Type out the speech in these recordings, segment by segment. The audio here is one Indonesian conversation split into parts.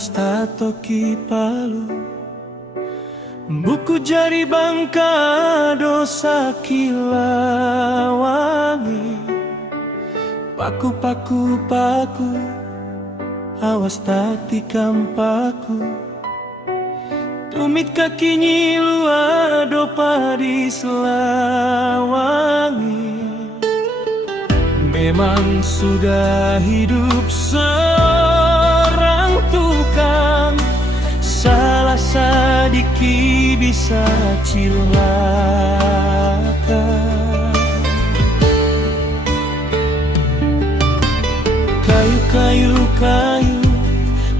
awas tatoki palu, buku jari bangka dosa kilawangi. Paku-paku paku, awas tatikam paku, tumit kaki nyilu ado padi selawangi. Memang sudah hidup seorang tukang, salah sadiki bisa cilaka. Kayu, kayu,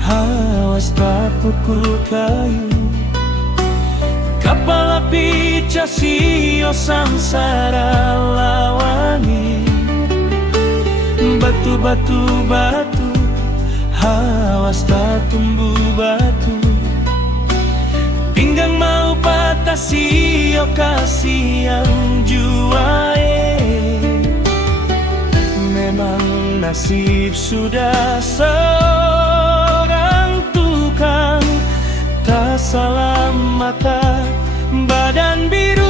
awas tak pukul kayu. Kapal api casio samsara lawangi. Batu, batu, batu, awas tak tumbuh batu. Pinggang mau patah sio kasihan juae. Memang nasib sudah seorang tukang, tak salah mata badan biru.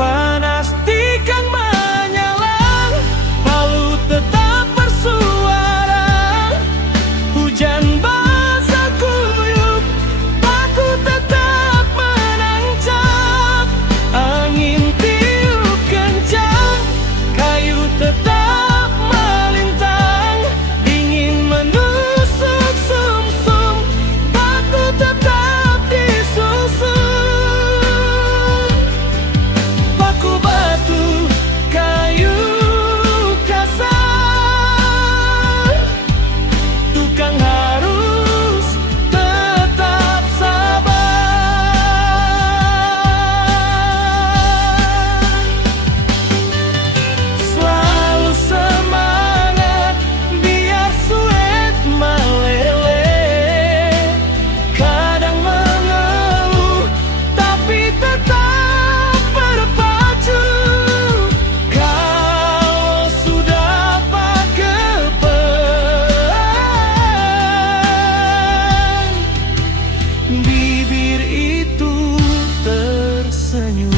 Panas tikang menyalang, palu tetap bersuara. Hujan basah kuyup, paku tetap menancap. Angin tiup kencang, kayu tetap melintang. Ingin menusuk sumsum, paku tetap disusun. Paku batu, kayu kasar, tukang harus tetap sabar. Selalu semangat, biar sulit meleleh. Kadang mengeluh, tapi tetap berpacu. Kalau sudah pagepean, bibir itu tersenyum.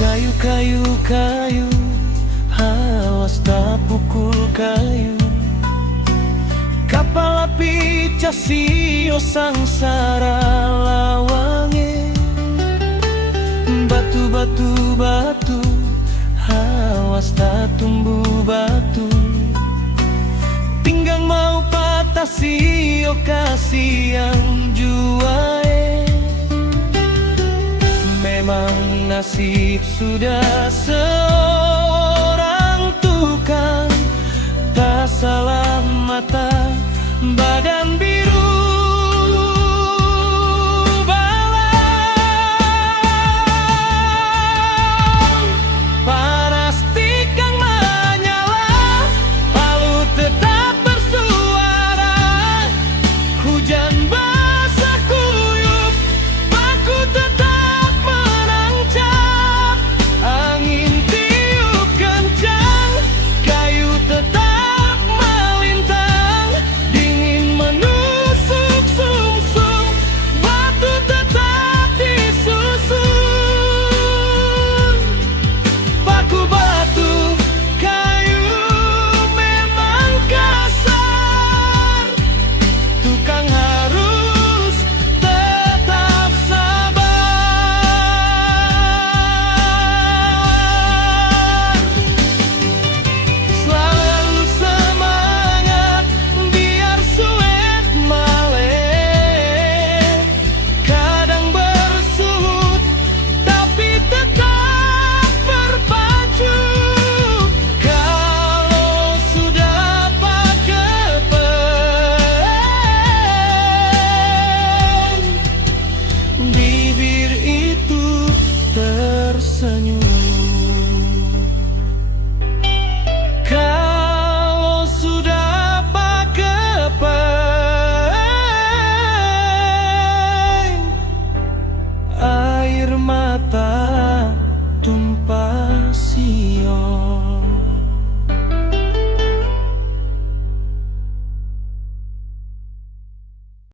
Kayu, kayu, kayu, awas tak pukul kayu. Kapal api casio sangsara lawangi. Batu, batu, batu, awas tak tumbuh batu. Pinggang mau patah sio kasihan juae. Memang nasib sudah seorang tukang, tak salah mata badan biru. Balang panas tikang menyala, palu tetap bersuara. Hujan